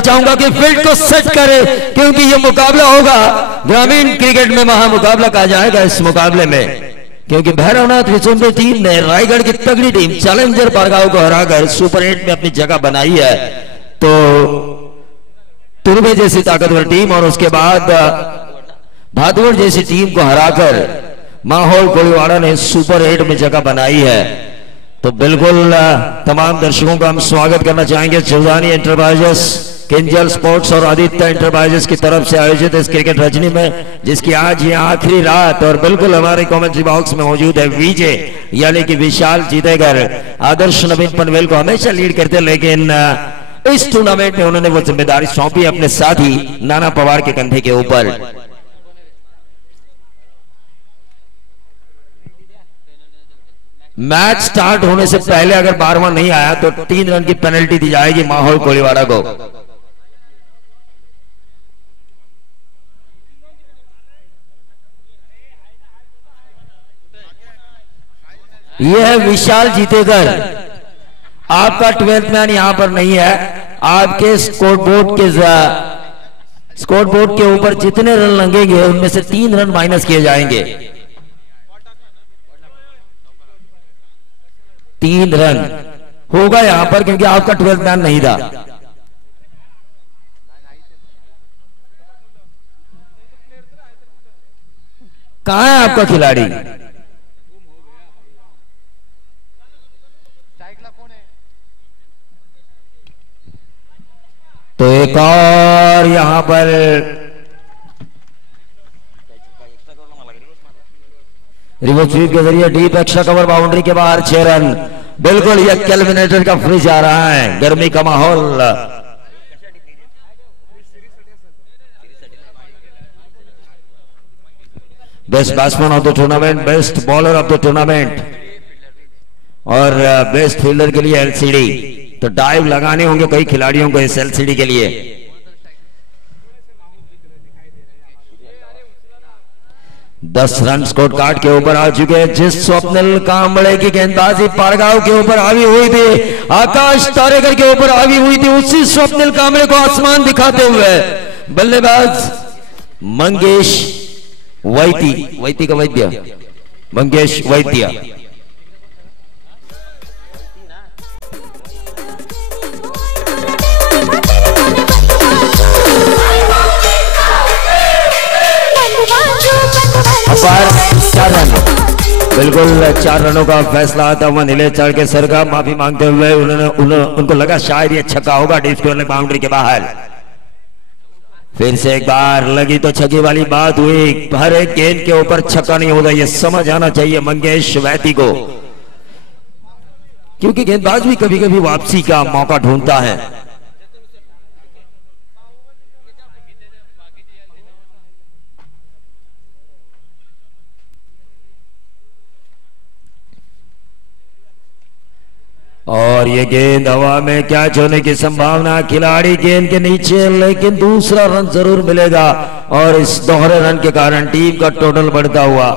चाहूंगा कि फील्ड को सेट करे, क्योंकि ये मुकाबला होगा ग्रामीण क्रिकेट में महामुकाबला कहा जाएगा इस मुकाबले में, क्योंकि भैरवनाथ विचुंबी टीम ने रायगढ़ की तगड़ी टीम चैलेंजर पारगांव को हराकर सुपर 8 में अपनी जगह बनाई है। तो तुर्बे जैसी ताकतवर टीम और उसके बाद भादुड़ जैसी टीम को हराकर माहौल कोलीवाड़ा ने सुपर 8 में जगह बनाई है। तो बिल्कुल तमाम दर्शकों का हम स्वागत करना चाहेंगे चौधानी एंटरप्राइजेस, किंजल स्पोर्ट्स और आदित्य एंटरप्राइजेस की तरफ से आयोजित इस क्रिकेट रजनी में, जिसकी आज ये आखिरी रात। और बिल्कुल हमारे कमेंट्री बॉक्स में मौजूद है विजय यानी कि विशाल जीतेगर। आदर्श नवीन पनवेल को हमेशा लीड करते, लेकिन इस टूर्नामेंट में उन्होंने वो जिम्मेदारी सौंपी अपने साथी नाना पवार के कंधे के ऊपर। मैच स्टार्ट होने से पहले अगर 12वां नहीं आया तो 3 रन की पेनल्टी दी जाएगी माहौल कोलीवाड़ा को। यह है विशाल जीतेगर। आपका 12th मैन यहां पर नहीं है। आपके स्कोर बोर्ड के ऊपर जितने रन लगेंगे उनमें से 3 रन माइनस किए जाएंगे। 3 रन होगा यहां पर, क्योंकि आपका 12th मैन नहीं था। कहां है आपका खिलाड़ी? तो एक और यहां पर रिवर्स स्वीप के जरिए डीप एक्स्ट्रा कवर बाउंड्री के बाहर 6 रन। बिल्कुल यह कैलकुलेटर का फ्रिज आ रहा है, गर्मी का माहौल। Best batsman of the tournament, best bowler of the tournament और बेस्ट फील्डर के लिए एलसीडी। तो डाइव लगाने होंगे कई खिलाड़ियों को इस एलसीडी के लिए। 10 रन स्कोर कार्ड के ऊपर आ चुके हैं। जिस स्वप्निल कांबळे की गेंदबाजी पारगांव के ऊपर हावी हुई थी, आकाश तारेकर के ऊपर हावी हुई थी, उसी स्वप्निल कांबळे को आसमान दिखाते हुए बल्लेबाज मंगेश मंगेश वैद्य। बिल्कुल 4 रनों का फैसला आता हुआ नीले चढ़ के सर का माफी मांगते हुए उनको लगा शायद ये छक्का होगा डीप स्क्वायर बाउंड्री के बाहर। फिर से एक बार लगी तो छक्के वाली बात हुई। हर एक गेंद के ऊपर छक्का नहीं होता, ये समझ आना चाहिए मंगेश वैद्य को, क्योंकि गेंदबाज भी कभी कभी वापसी का मौका ढूंढता है। और ये गेंद हवा में कैच होने की संभावना, खिलाड़ी गेंद के नीचे, लेकिन दूसरा रन जरूर मिलेगा और इस दोहरे रन के कारण टीम का टोटल बढ़ता हुआ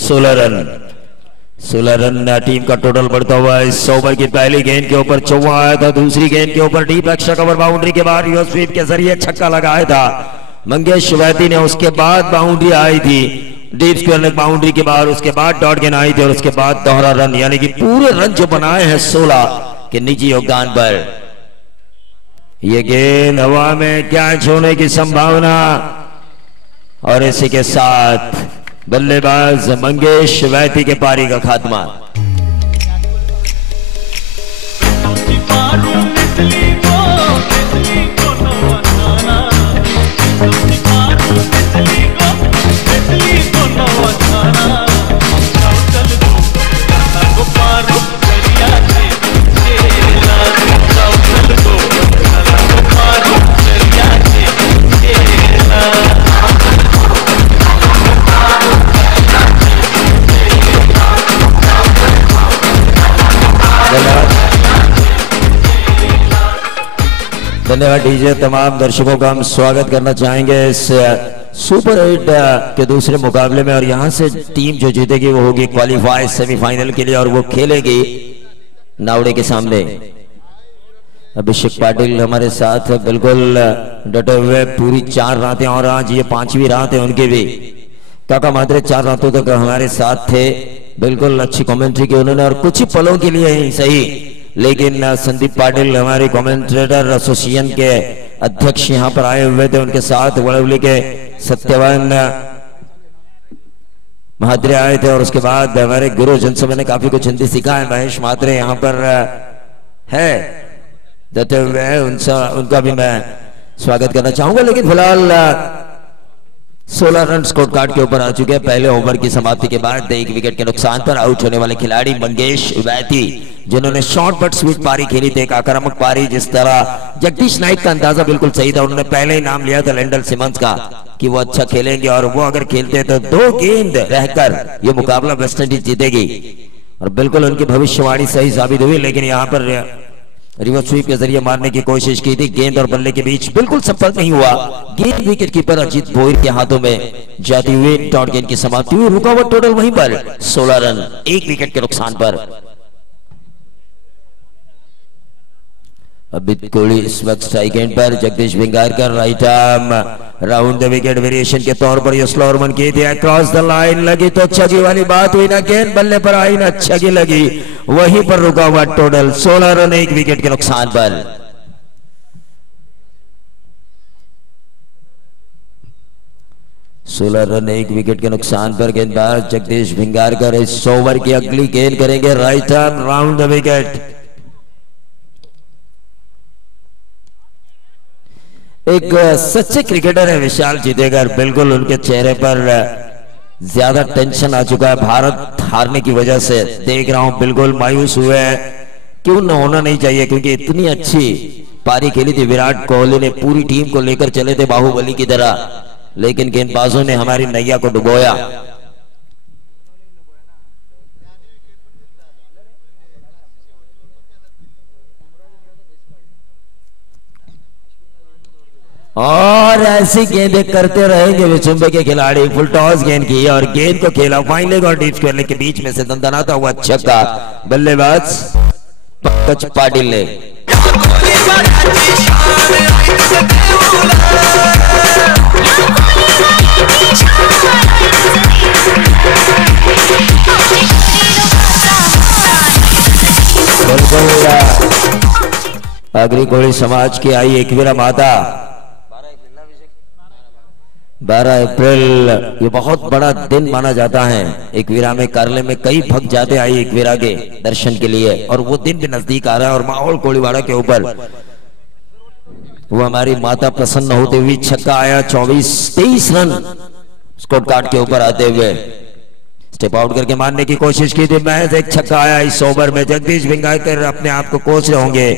16 रन टीम का टोटल बढ़ता हुआ। इस ओवर की पहली गेंद के ऊपर चौवा आया था, दूसरी गेंद के ऊपर डीप एक्स्ट्रा कवर बाउंड्री के बाद रिवर्स स्वीप के जरिए छक्का लगाया था मंगेश वैद्य ने। उसके बाद बाउंड्री आई थी डीप स्क्वायर बाउंड्री के बाद, उसके बाद डॉट गेंद आई थी और उसके बाद दोहरा रन, यानी कि पूरे रन जो बनाए हैं 16 के निजी योगदान पर। यह गेंद हवा में कैच होने की संभावना और इसी के साथ बल्लेबाज मंगेश वैद्य के पारी का खात्मा। धन्यवाद डीजे। तमाम दर्शकों का हम स्वागत करना चाहेंगे इस सुपर 8 के दूसरे मुकाबले में। और यहां से टीम जो जीतेगी वो होगी क्वालिफाई सेमीफाइनल के लिए और वो खेलेगी नावड़े के सामने। अभिषेक पाटिल हमारे साथ बिल्कुल डटे हुए, पूरी 4 रातें और आज ये 5वीं रात है उनकी भी। काका मात्रे 4 रातों तक हमारे साथ थे, बिल्कुल अच्छी कमेंट्री की उन्होंने, और कुछ ही पलों के लिए ही सही, लेकिन संदीप पाटिल हमारे कमेंटेटर एसोसिएशन के अध्यक्ष यहाँ पर आए हुए थे, उनके साथ वड़वली के सत्यवान महाद्रे आए थे, और उसके बाद हमारे गुरु जिनसे मैंने काफी कुछ हिंदी सीखा है, महेश मात्रे यहाँ पर है देते हुए, उनका भी मैं स्वागत करना चाहूंगा। लेकिन फिलहाल 16 रन स्कोर कार्ड के ऊपर आ चुके हैं पहले ओवर की समाप्ति के बाद। 1 विकेट के नुकसान पर आउट होने वाले खिलाड़ी मंगेश वैती, जिन्होंने शॉर्ट बट स्वीट पारी खेली थी, एक आक्रामक पारी। जिस तरह जगदीश नाइक का अंदाजा बिल्कुल सही था, उन्होंने पहले ही नाम लिया था लैंडल सिमंस का कि वो अच्छा खेलेंगे, और वो अगर खेलते तो 2 गेंद रहकर ये मुकाबला वेस्ट इंडीज जीतेगी, और बिल्कुल उनकी भविष्यवाणी सही साबित हुई। लेकिन यहाँ पर रिवर्स स्वीप के जरिए मारने की कोशिश की थी, गेंद और बल्ले के बीच बिल्कुल सफल नहीं हुआ। गेंद विकेट कीपर अजीत भोईर के हाथों में जाती हुई डॉट गेंद की समाप्ति हुई। रुकावट टोटल वहीं पर 16 रन 1 विकेट के नुकसान पर। अमित कोहली इस वक्त स्ट्राइक एंड पर, Jagdish Bhingarkar right arm round the wicket variation के तौर पर ये स्लो रन की थी, अक्रॉस द लाइन लगी तो छगी वाली बात हुई ना, गेंद बल्ले पर आई ना छगी लगी, वहीं पर रुका हुआ। टोटल 16 रन 1 विकेट के नुकसान पर। सोलह रन 1 विकेट के नुकसान पर गेंदबाज जगदीश भिंगारकर इस ओवर की अगली गेंद करेंगे right arm round the wicket. एक सच्चे क्रिकेटर है विशाल जीतेगर, बिल्कुल उनके चेहरे पर ज्यादा टेंशन आ चुका है भारत हारने की वजह से, देख रहा हूं बिल्कुल मायूस हुए हैं। क्यों न होना नहीं चाहिए, क्योंकि इतनी अच्छी पारी खेली थी विराट कोहली ने, पूरी टीम को लेकर चले थे बाहुबली की तरह, लेकिन गेंदबाजों ने हमारी नैया को डुबोया। और ऐसी गेंदें करते रहेंगे विचुंबे के खिलाड़ी। फुल टॉस गेंद की और गेंद को खेला फाइन लेग और डीप स्क्वायर लेग के बीच में से दंदनाता हुआ छक्का, बल्लेबाज पंकज पाटिल ने। आगरी कोहली समाज की आई एकवीरा माता 12 अप्रैल, ये बहुत बड़ा दिन माना जाता है। एकवीरा में कारले में कई भक्त जाते आई एकवीरा के दर्शन के लिए, और वो दिन भी नजदीक आ रहा है, और माहौल कोलीवाड़ा के ऊपर वो हमारी माता प्रसन्न होते हुए छक्का आया। 23 रन स्कोर कार्ड के ऊपर आते हुए स्टेप आउट करके मारने की कोशिश की थी, महज एक छक्का आया इस ओवर में। जगदीश भिंगारकर अपने आप को कोच रहे होंगे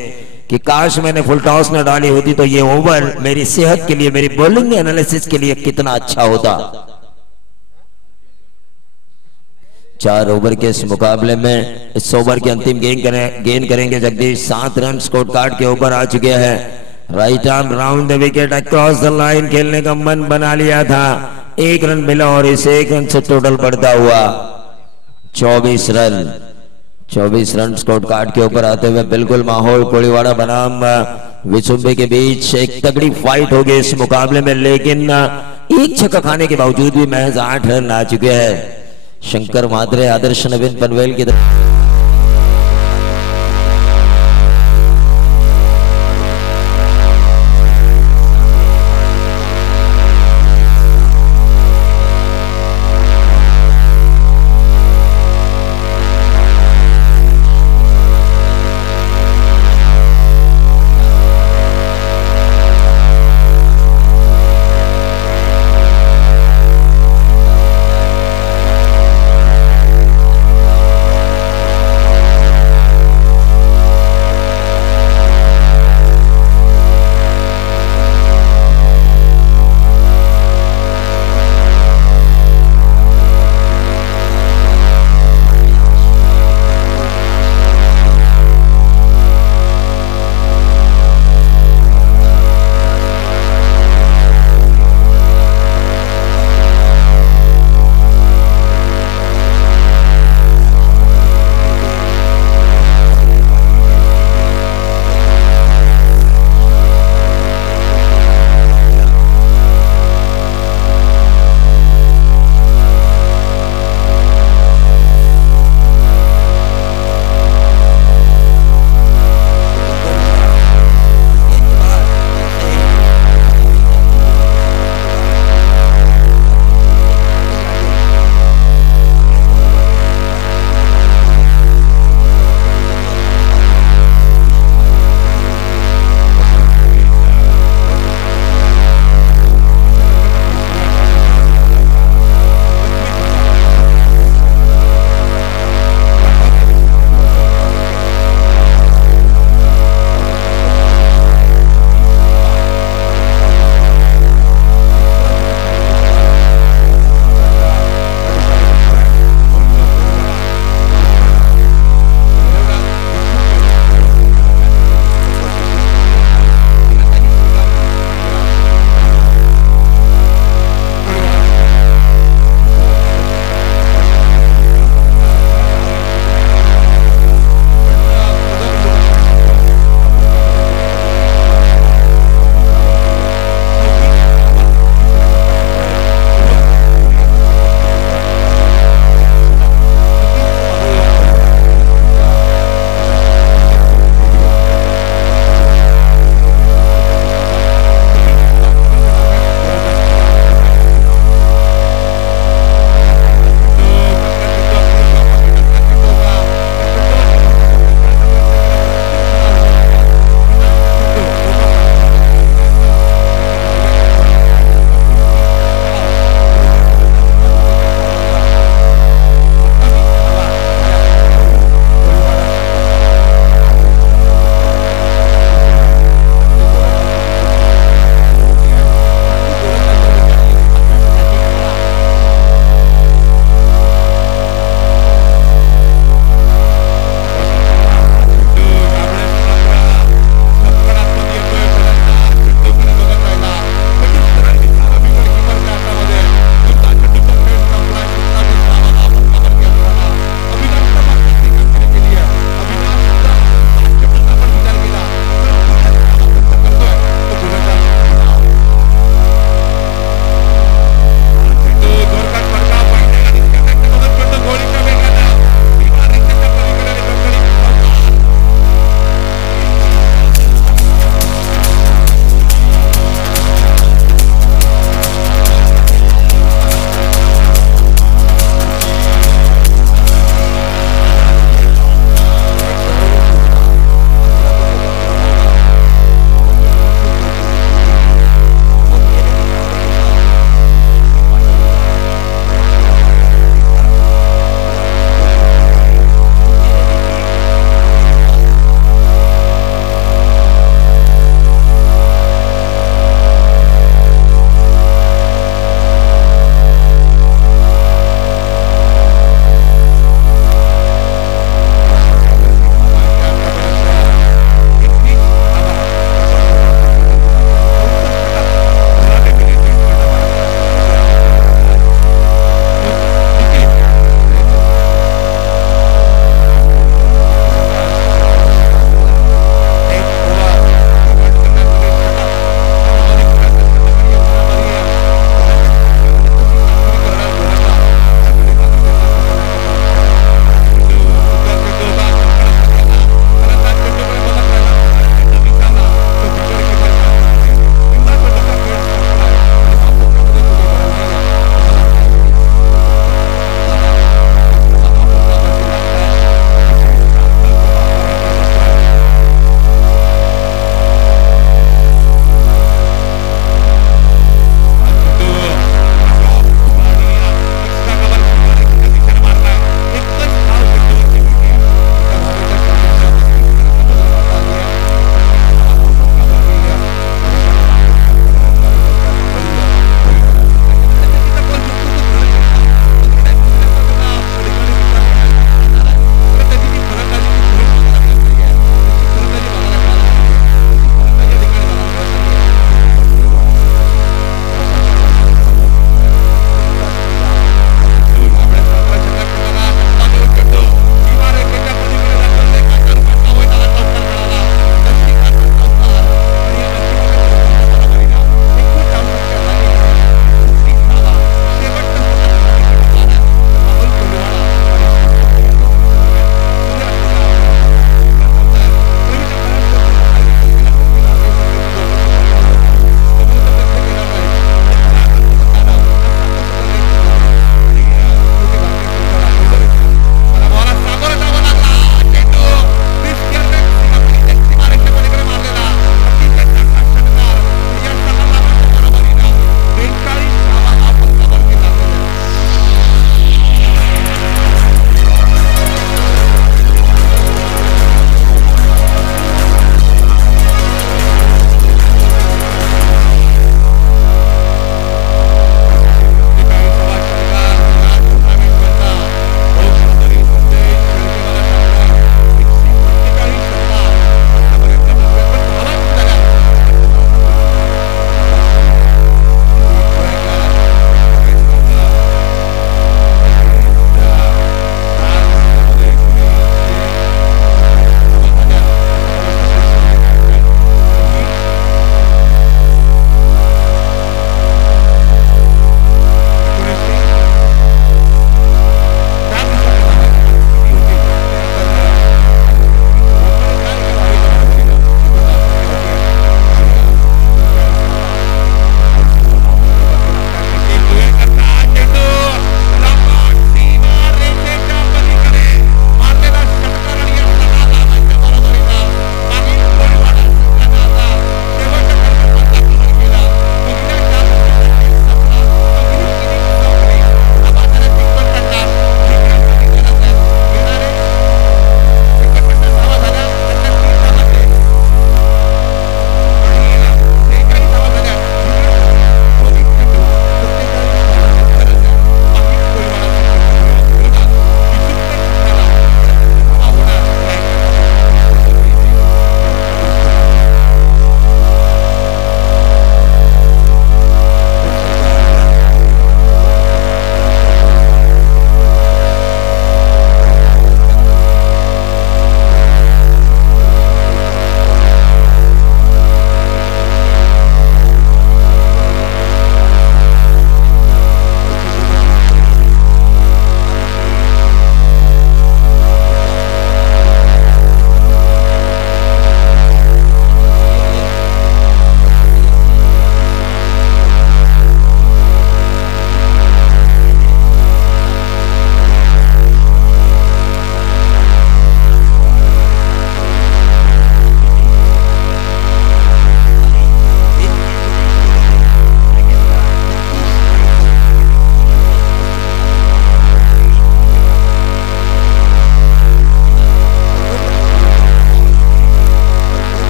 कि काश मैंने फुल टॉस न डाली होती तो ये ओवर मेरी सेहत के लिए, मेरी बॉलिंग एनालिसिस के लिए कितना अच्छा होता। 4 ओवर के इस मुकाबले में इस ओवर की अंतिम गेंद करेंगे जगदीश। 7 रन स्कोर कार्ड के ऊपर आ चुके हैं। Right arm round the wicket across the line खेलने का मन बना लिया था, 1 रन मिला और इस 1 रन से टोटल बढ़ता हुआ 24 रन। 24 रन स्कोर कार्ड के ऊपर आते हुए बिल्कुल माहौल कोलीवाड़ा बनाम विचुंबे के बीच एक तगड़ी फाइट हो गई इस मुकाबले में, लेकिन एक छक्का खाने के बावजूद भी महज 8 रन आ चुके हैं। शंकर माद्रे आदर्श नवीन पनवेल की तरफ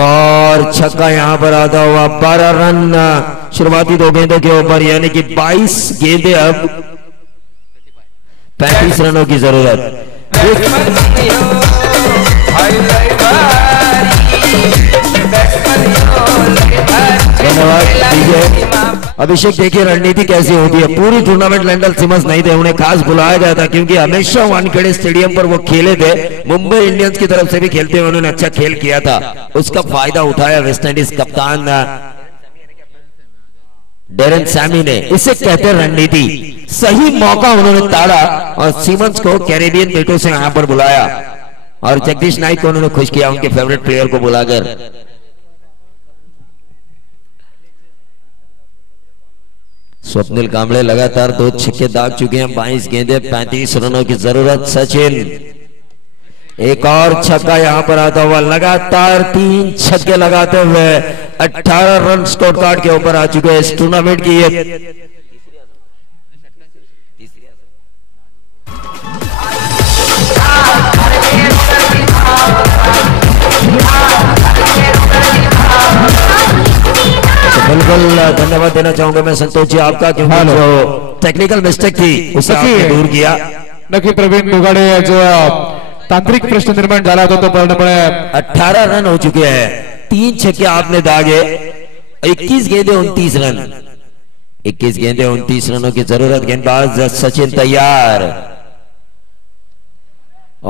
और छक्का यहां पर आता हुआ 12 रन शुरुआती 2 गेंदों के ऊपर, यानी कि 22 गेंदें, अब 35 रनों की जरूरत। धन्यवाद। अभिषेक, देखिए रणनीति कैसी होती है। पूरी टूर्नामेंट लैंडल सिमंस नहीं थे, उन्हें खास बुलाया गया था क्योंकि हमेशा वानखेड़े स्टेडियम पर वो खेले थे। मुंबई इंडियंस की तरफ से भी खेलते हुए उन्होंने अच्छा खेल किया था, उसका फायदा उठाया वेस्ट इंडीज कप्तान डेरेन सैमी ने। इसे कहते हैं रणनीति। सही मौका उन्होंने ताड़ा और सिमंस को कैरेबियन बेटों से यहां पर बुलाया और जगदीश नाइक को उन्होंने खुश किया, उनके फेवरेट प्लेयर को बुलाकर। स्वप्निल कांबळे लगातार 2 छक्के दाग चुके हैं, 22 गेंदे, 35 रनों की जरूरत। सचिन, एक और छक्का यहां पर आता हुआ, लगातार 3 छक्के लगाते हुए 18 रन स्कोर कार्ड के ऊपर आ चुके हैं इस टूर्नामेंट की। तो बिल्कुल धन्यवाद देना चाहूंगा मैं संतोष जी आपका, क्योंकि जो टेक्निकल मिस्टेक थी उसे आपने दूर किया। नक्की प्रवीण मुगाडे जो तांत्रिक प्रश्न निर्माण झाला होता तो पूर्णपणे 18 रन हो चुके हैं, 3 छक्के आपने दागे, 21 गेंदे 29 रन, 21 गेंदे 29 रनों की जरूरत। गेंदबाज सचिन तैयार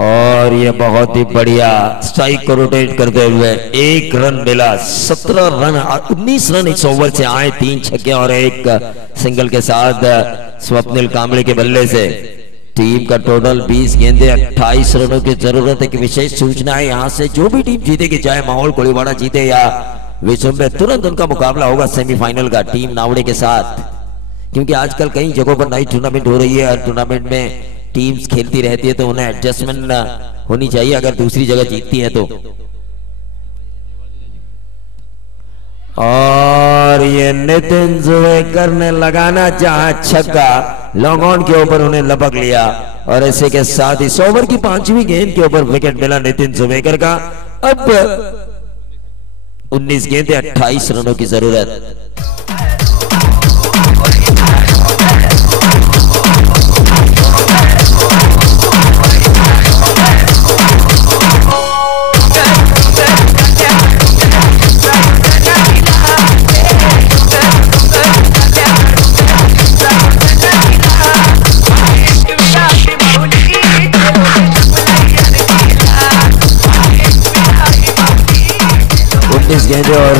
और ये बहुत ही बढ़िया स्ट्राइक को रोटेट करते हुए 1 रन मिला। 17 रन 19 रन इस ओवर से आए, 3 छक्के और 1 सिंगल के साथ स्वप्निल कांबळे के बल्ले से। टीम का टोटल 20 गेंदे 28 रनों की जरूरत है। कि विशेष सूचना है यहां से, जो भी टीम जीतेगी, चाहे माहौल कोलीवाड़ा जीते या विशुंबे, तुरंत उनका मुकाबला होगा सेमीफाइनल का टीम नावड़े के साथ। क्योंकि आजकल कई जगहों पर नाइट टूर्नामेंट हो रही है, हर टूर्नामेंट में टीम्स खेलती रहती है तो उन्हें एडजस्टमेंट होनी चाहिए अगर दूसरी जगह जीतती है तो। और ये नितिन जुवेकर ने लगाना चाहा छक्का, लॉन्ग ऑन के ऊपर उन्हें लपक लिया और इसी के साथ इस ओवर की 5वीं गेंद के ऊपर विकेट मिला नितिन जुवेकर का। अब 19 गेंदे 28 रनों की जरूरत। गेंदे और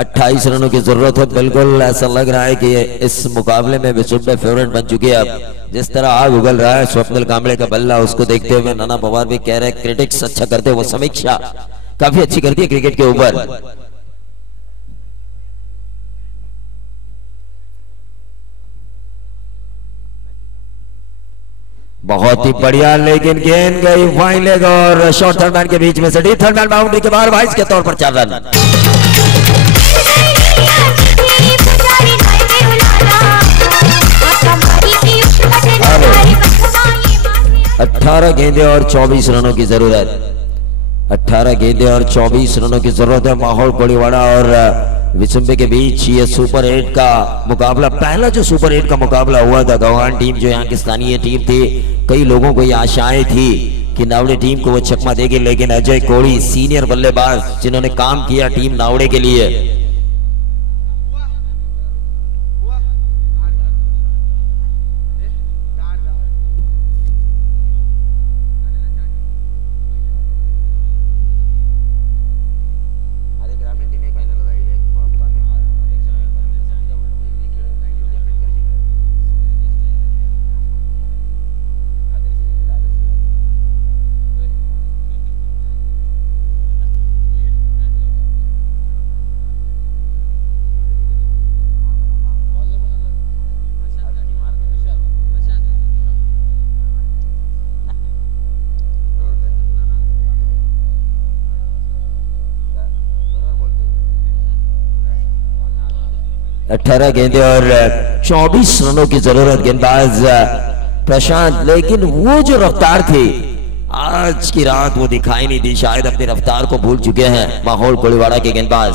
28 रनों की जरूरत है। बिल्कुल ऐसा लग रहा है कि इस मुकाबले में विशुंबे फेवरेट बन चुके हैं। अब जिस तरह आग उगल रहा है स्वप्निल कांबळे का बल्ला, उसको देखते हुए नाना पवार भी कह रहे हैं क्रिटिक्स अच्छा करते हैं, वो समीक्षा काफी अच्छी करती है क्रिकेट के ऊपर। बहुत ही बढ़िया, लेकिन गेंद गई फाइन लेग और शॉर्ट थर्ड मैन के बीच में से डीप थर्ड मैन बाउंड्री के बाहर 22 के तौर पर 4 रन। 18 गेंदे और 24 रनों की जरूरत। 18 गेंदे और 24 रनों की जरूरत है। माहौल कोलीवाड़ा और विशुंबे के बीच ये सुपर 8 का मुकाबला, पहला जो सुपर 8 का मुकाबला हुआ था, गौहान टीम जो यहाँ की स्थानीय टीम थी, कई लोगों को ये आशाएं थी कि नावड़े टीम को वो चकमा देगी, लेकिन अजय कोड़ी सीनियर बल्लेबाज जिन्होंने काम किया टीम नावड़े के लिए, अठारह गेंदे और 24 रनों की जरूरत। गेंदबाज प्रशांत, लेकिन वो जो रफ्तार थी आज की रात वो दिखाई नहीं दी, शायद अपनी रफ्तार को भूल चुके हैं माहौल कोलीवाड़ा के गेंदबाज।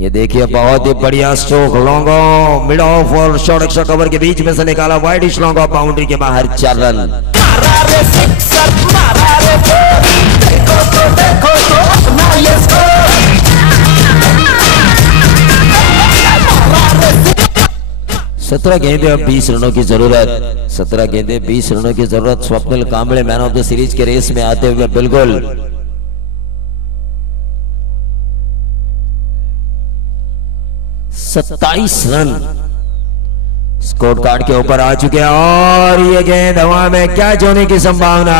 ये देखिए बहुत ही बढ़िया stroke, long off, mid of और शॉर्ट एक्स्ट्रा कवर के बीच में से निकाला, वाइड इश लॉन्ग ऑफ, बाउंड्री के बाहर 4 रन। देखो तो अपना ये स्कोर। 17 गेंदे अब 20 रनों की जरूरत, 17 गेंदे 20 रनों की जरूरत। Swapnil Kamble man of the series के रेस में आते हुए बिल्कुल 27 रन स्कोर कार्ड के ऊपर आ चुके हैं और ये गेंद हवा में कैच होने की संभावना।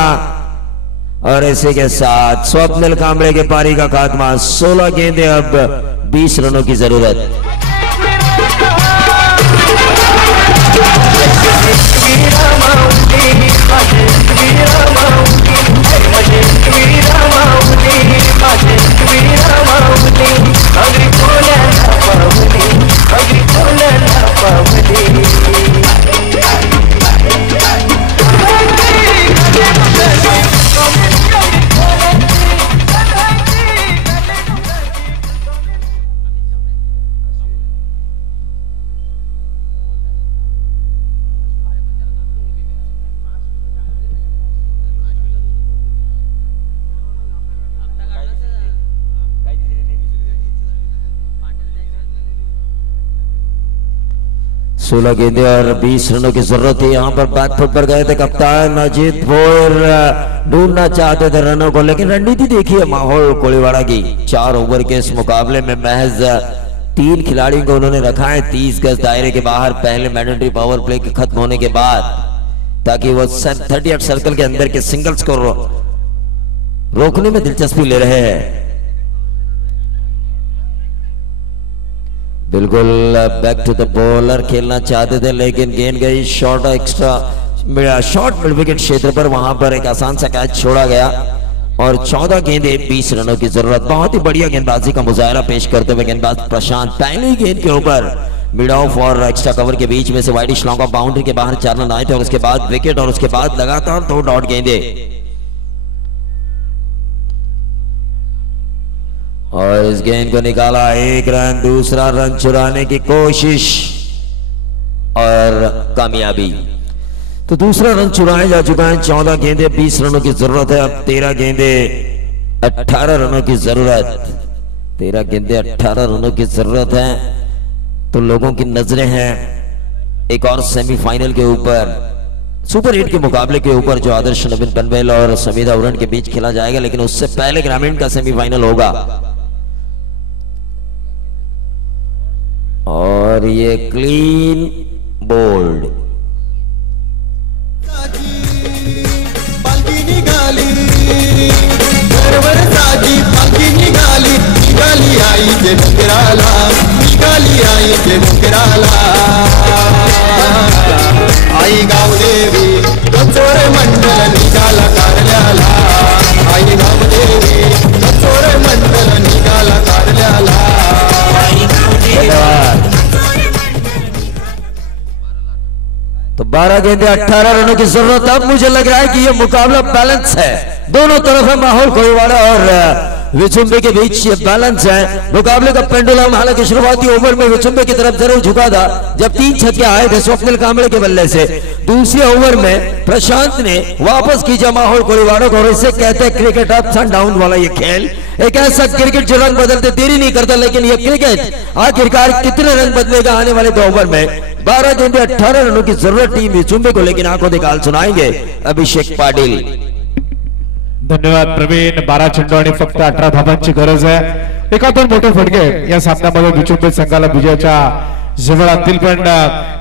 और इसी के साथ स्वप्निल कांबळे के पारी का खात्मा। 16 गेंदे अब 20 रनों की जरूरत। सोलह गेंदे और 20 रनों की जरूरत है। यहाँ पर बैकफुट पर गए थे कप्तान अजीत भोर, ढूंढना चाहते थे रनों को, लेकिन रणनीति देखिए माहौल कोलीवाड़ा की। 4 ओवर के इस मुकाबले में महज 3 खिलाड़ियों को उन्होंने रखा है 30 गज दायरे के बाहर पहले मैंडेटरी पावर प्ले के खत्म होने के बाद, ताकि वो 38 सर्कल के अंदर के सिंगल्स को रोकने में दिलचस्पी ले रहे हैं। बिल्कुल बैक टू द बॉलर खेलना चाहते थे, लेकिन गेंद गई short extra short mid wicket क्षेत्र पर, वहां पर एक आसान सा कैच छोड़ा गया और 14 गेंदे 20 रनों की जरूरत। बहुत ही बढ़िया गेंदबाजी का मुजाहरा पेश करते हुए गेंदबाज प्रशांत पहली गेंद के ऊपर मिड ऑफ और एक्स्ट्रा कवर के बीच में से वाइड लॉन्ग ऑफ, बाउंड्री के बाहर 4 रन आए थे और उसके बाद विकेट और उसके बाद लगातार 2 डॉट गेंदे और इस गेंद को निकाला 1 रन, दूसरा रन चुराने की कोशिश और कामयाबी। तो दूसरा रन चुराया जा चुका है। 14 गेंदे 20 रनों की जरूरत है। अब 13 गेंदे 18 रनों की जरूरत। 13 गेंदे 18 रनों की जरूरत है। तो लोगों की नजरें हैं एक और सेमीफाइनल के ऊपर, सुपर 8 के मुकाबले के ऊपर, जो आदर्श नवीन पनवेल और समीदा उरण के बीच खेला जाएगा। लेकिन उससे पहले ग्रामीण का सेमीफाइनल होगा और ये क्लीन बोल्ड पालकी निघाली, पालकी निघाली आई जे डोंगराला, निघाली आई जे डोंगराला। आई गावदेवी कचोर मंडल निघाला कारल्याला, आई गावदेवी कचोर मंडल निघाला कारल्याला। तो 12 गेंदे 18 रनों की जरूरत। अब मुझे लग रहा है कि ये मुकाबला बैलेंस है, दोनों तरफ है माहौल कोलीवाड़ा और विचुम्बे के बीच ये बैलेंस है। मुकाबले का पेंडुलम हालांकि शुरुआती ओवर में विचुम्बे की तरफ जरूर झुका था जब 3 छक्के आए थे स्वप्निल कांबळे के बल्ले से। दूसरे ओवर में प्रशांत ने वापस खींचा माहौल कोलीवाड़ा को और इसे कहते हैं क्रिकेट अप्स एंड डाउन वाला ये खेल। एक ऐसा क्रिकेट जो रंग बदलते देरी नहीं करता, लेकिन ये क्रिकेट आखिरकार कितने रंग बदलेगा आने वाले 2 ओवर में। 12 गेंदे 18 रनों की जरूरत टीम विचुम्बे को, लेकिन आंखों दिखाल सुनाएंगे अभिषेक पाटील। धन्यवाद प्रवीण। 12 चेंडू आणि फक्त 18 धावांची गरज आहे। एखादोन मोठे फटके या सामन्यामध्ये विचुंबे संघाला विजयाच्या जवळ आणतील, पण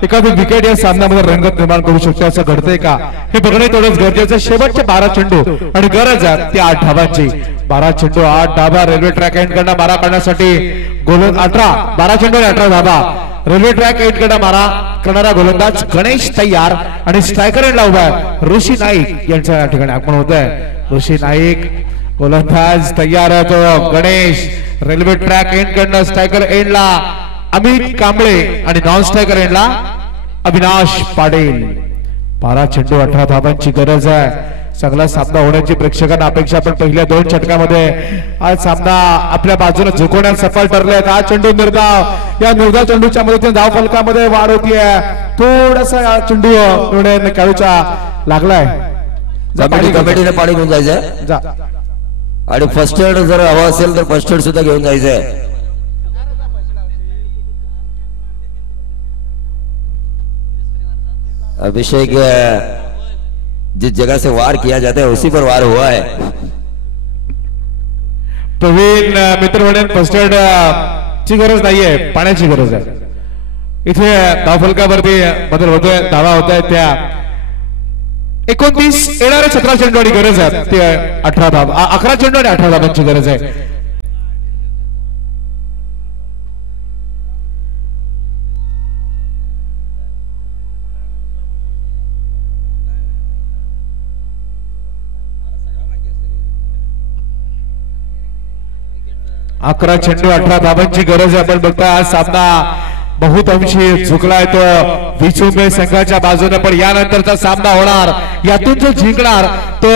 एखादी विकेट या सामन्यामध्ये रंगत निर्माण करू शकते असं घडतंय का हे बघणे तेवढंच गरजेचं। शेवटचे 12 चेंडू आणि गरज आहे ती 8 धावांची। 12 चेंडू 8 धावा रेल्वे ट्रॅक एंड कडे मारा करण्यासाठी गोलंदाज 12 चेंडू आणि 18 धावा रेल्वे ट्रॅक एंड कडे मारा करणारा गोलंदाज गणेश तयार आणि स्ट्रायकर एंडला उभा आहे ऋषी नाईक यांच्या या ठिकाणी आगमन होत आहे। ऋषी नाईक गोलंदाज तयार आहे, तो गणेश रेल्वे ट्रॅक एंड कडनं स्ट्रायकर एंडला अमित कांबळे आणि नॉन स्ट्रायकर एंडला अविनाश पाटील। 12 चेंडू 18 धावांची गरज आहे। चांगला सामना होण्याची प्रेक्षकांना अपेक्षा, पण पहिल्या 2 षटकामध्ये आज सामना आपल्या बाजूने झुकवण्यात सफल ठरले आहेत. हा चेंडू निर्धाव, या निर्धाव चेंडूच्या मदतीने धाव फलकामध्ये वाढ होतीये. थोडासा चेंडू खेळूचा लागलाय. कमिटीने पाणी घेऊन जायचंय जा आणि फर्स्ट एड जर हवा असेल तर फर्स्ट एड सुद्धा घेऊन जायचंय. अभिषेक जिस जगह से वार किया जाता है उसी पर वार हुआ है. प्रवीण मित्र म्हणेन फर्स्ट एड ची गरज नाहीये, पाण्याची गरज आहे. इथे धावफलकावरती बदल होतोय, धावा होत आहेत. त्या 29 येणाऱ्या 17 चेंडू आणि गरज आहे ते 18 धाव, 11 चेंडू आणि 18 धावांची गरज आहे. अकरा चेंडू 18 धावांची गरज आहे. आपण बघता आज सामना बहुतांशी झुकलाय तो विचुंबे संघाच्या बाजूने, पण यानंतरचा सामना होणार, यातून जो जिंकणार तो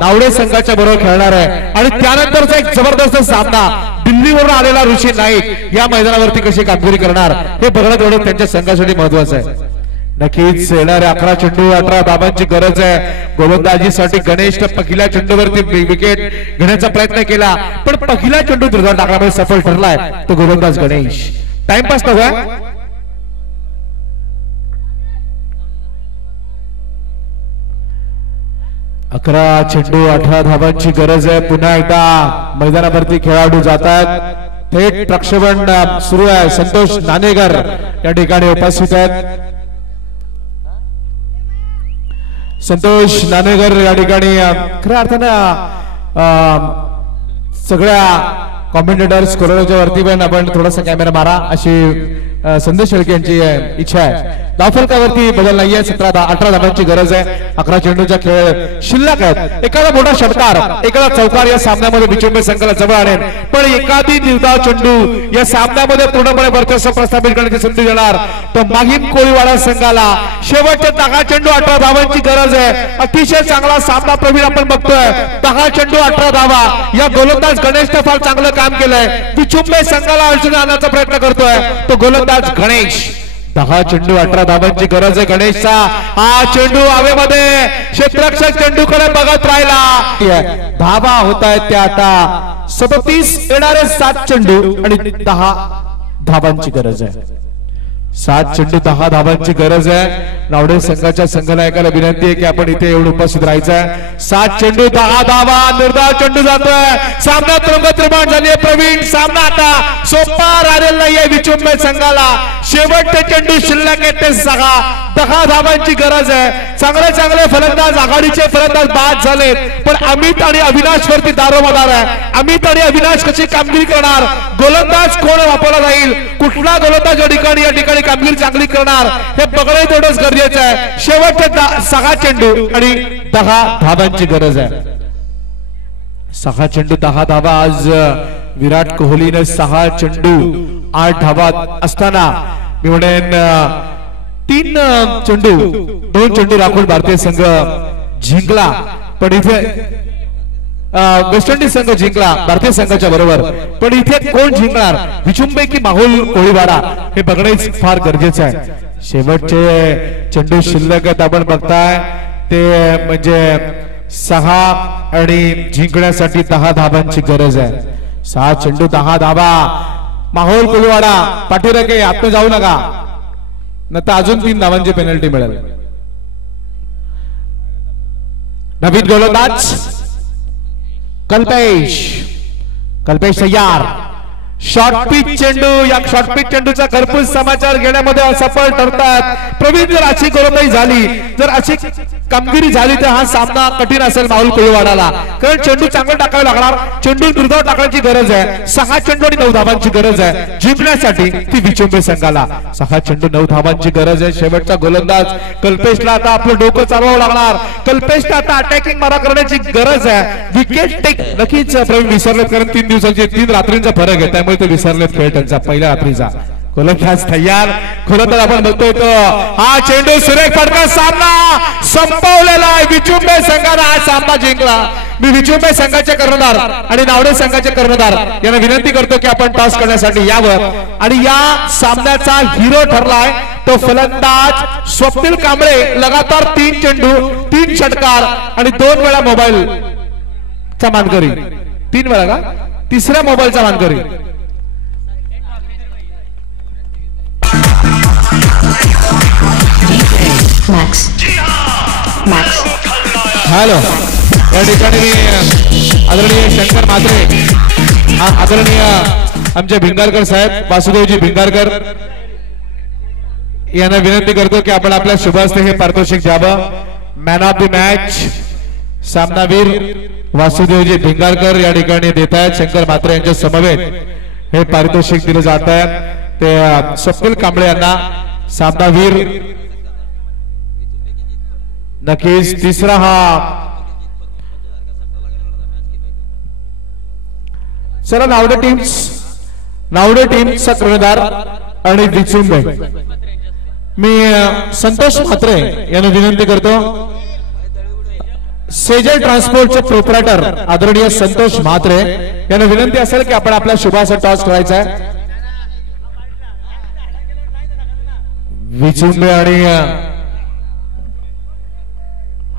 नावडे संघाच्या बरोबर खेळणार आहे. आणि त्यानंतरचा एक जबरदस्त सामना दिल्लीवरून आलेला ऋषी नाईक या मैदानावरती कशी कामगिरी करणार हे बघणं तेवढं त्यांच्या संघासाठी महत्वाचं आहे. नक्कीच येणाऱ्या 11 चेंडू 18 धावांची गरज आहे. गोलंदाजीसाठी गणेश पहिल्या चेंडूवरती विकेट घेण्याचा प्रयत्न केला, पण पहिला चेंडू दुर्धा टाकण्यामध्ये सफल ठरलाय तो गोलंदाज गणेश. टाइमपास नव्हे, 11 चेंडू 18 धावांची गरज आहे. पुन्हा एकदा मैदानावरती खेळाडू जातात. थेट प्रक्षेपण सुरू आहे. संतोष नानेगर या ठिकाणी उपस्थित आहेत. संतोष नानेगर या ठिकाणी खऱ्या अर्थानं सगळ्या कॉमेंटेटर्स कोरोनाच्या वरती पण आपण थोडासा कॅमेरा मारा अशी संदेश शेळके यांची इच्छा आहे. धावफलकावरती बदल नाहीये. 17-18 धावांची गरज आहे. 11 चेंडूचा खेळ शिल्लक आहेत. एखादा मोठा षटकार, एखादा चौकार या सामन्यामध्ये विचुंबे संघाला जवळ आणेल, पण एखादी निर्धाव चेंडू या सामन्यामध्ये पूर्णपणे वर्चस्व प्रस्थापित करण्याची संधी देणार तो माहीम कोळीवाडा संघाला. शेवटचे 10 चेंडू 18 धावांची गरज आहे. अतिशय चांगला सामना प्रवीण आपण बघतोय. 10 चेंडू 18 धावा. या गोलंदाज गणेशने फार चांगलं काम केलंय. विचुंबे संघाला अडचणी आणण्याचा प्रयत्न करतोय तो गोलंदाज गणेश. 10 चेंडू 18 धावांची गरज आहे गणेशचा. हा चेंडू हवेमध्ये क्षेत्ररक्षक चेंडूकडे बघत राहिला. धावा होत आहेत त्या आता 37 येणारे 7 चेंडू आणि 10 धावांची गरज आहे. 7 चेंडू 10 धावांची गरज आहे. नावडे संघाच्या संघनायकाला विनंती आहे की आपण इथे येऊन उपस्थित राहायचंय. 7 चेंडू 10 धावा. निर्धाव चेंडू जातोय. सामन्यात रंगत निर्माण झाली आहे प्रवीण. सामना आता सोपा राहिलेला नाहीये विचुंबे संघाला. शेवटचे चेंडू शिल्लक आहेत ते 10 धावांची गरज आहे. चांगले फलंदाज, आघाडीचे फलंदाज बाद झालेत, पण अमित आणि अविनाश वरती दारोमदार आहे. अमित आणि अविनाश कशी कामगिरी करणार, गोलंदाज कोण वापरला जाईल, कुठला गोलंदाज या ठिकाणी कामगिरी चांगली करणार हे बघणे तेवढंच गरजेचं आहे. शेवटचे 6 चेंडू आणि 10 धावांची गरज आहे. 6 चेंडू 10 धावा. आज विराट कोहलीने 6 चेंडू 8 धावा असताना मी म्हणेन 3 चेंडू 2 चेंडू राखून भारतीय संघ जिंकला. पण इथे वेस्ट इंडिज संघ जिंकला भारतीय संघाच्या बरोबर, पण इथे कोण जिंकणार, विचुंबे की माहुल कोळीवाडा हे बघणेच फार गरजेचं आहे. शेवटचे चेंडू शिल्लक आहेत आपण बघताय ते म्हणजे 6 आणि जिंकण्यासाठी 10 धावांची गरज आहे. 6 चेंडू 10 धावा. माहुल कोळीवाडा पाठीराखे आपण जाऊ नका, नंतर अजून 3 धावांची पेनल्टी मिळेल. नवीन गोलंदाज कल्पेश तयार. शॉर्ट पिच चेंडू. या शॉर्ट पिच चेंडूचा घरपोच समाचार घेण्यामध्ये असफल ठरतात प्रवीण. जर अशी गोलंदाजी झाली, जर अशी कामगिरी झाली तर हा सामना कठीण असेल माहुल कोळीवाडाला, कारण चेंडू चांगला टाकावे लागणार. चेंडू दुर्धाव टाकण्याची गरज आहे. 6 चेंडू आणि 9 धावांची गरज आहे जिंकण्यासाठी ती विचुंबे संघाला. 6 चेंडू 9 धावांची गरज आहे. शेवटचा गोलंदाज कल्पेशला आता आपलं डोकं चालवावं लागणार. कल्पेशला आता अटॅकिंग मारा करण्याची गरज आहे. विकेट टेक नक्कीच प्रवीण विसरलेत, कारण 3 दिवसांचे 3 रात्रींचा फरक आहे, त्यामुळे ते विसरलेत खेळ त्यांचा पहिल्या रात्रीचा. गोलंदाज तयार. खरं तर आपण बघतोय तो हा चेंडू सुरेख फटका सामना संपवलेला आहे. विचुंबे संघाने हा सामना जिंकला. मी विचुंबे संघाचे कर्णधार आणि नावडे संघाचे कर्णधार यांना विनंती करतो की आपण टॉस करण्यासाठी यावं. आणि या सामन्याचा हिरो ठरलाय तो फलंदाज स्वप्नील कांबळे. लगातार 3 चेंडू 3 षटकार आणि 2 वेळा मोबाईल चा मानकरी. 3 वेळा का तिसऱ्या मोबाईलचा मानकरी. हॅलो या ठिकाणी मी आदरणीय शंकर म्हात्रे आदरणीय आमचे भिंगारकर साहेब वासुदेवजी भिंगारकर यांना विनंती करतो की आपण आपल्या शुभ हस्ते हे पारितोषिक द्यावं. मॅन ऑफ द मॅच सामनावीर वासुदेवजी भिंगारकर या ठिकाणी देत आहेत. शंकर म्हात्रे यांच्या समवेत हे पारितोषिक दिले जात आहे. ते स्वप्नील कांबळे यांना सामनावीर. नक्कीच तिसरा हा चला नावडे टीमचा कर्णधार आणि विचुंबे. मी संतोष म्हात्रे यांना विनंती करतो. सेजल ट्रान्सपोर्टचे प्रोप्रायटर आदरणीय संतोष म्हात्रे यांना विनंती असेल की आपण आपल्या शुभाचा टॉस करायचा आहे. विचुंबे आणि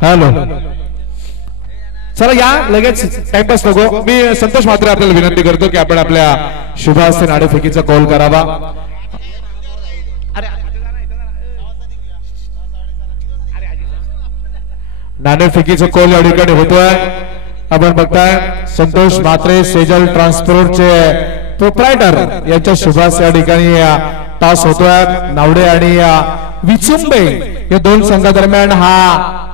हॅलो चला या लगेच टाइमपास नको. मी संतोष म्हात्रे आपल्याला विनंती करतो की आपण आपल्या शुभ हस्ते नाणेफेकीचा कॉल करावा. नाणेफेकीचा कॉल या ठिकाणी होतोय. आपण बघताय संतोष म्हात्रे सेजल ट्रान्सपोर्टचे प्रोप्रायटर यांच्या शुभ हस्ते या ठिकाणी टॉस होतोय. नावडे आणि विचुंबे या दोन संघादरम्यान हा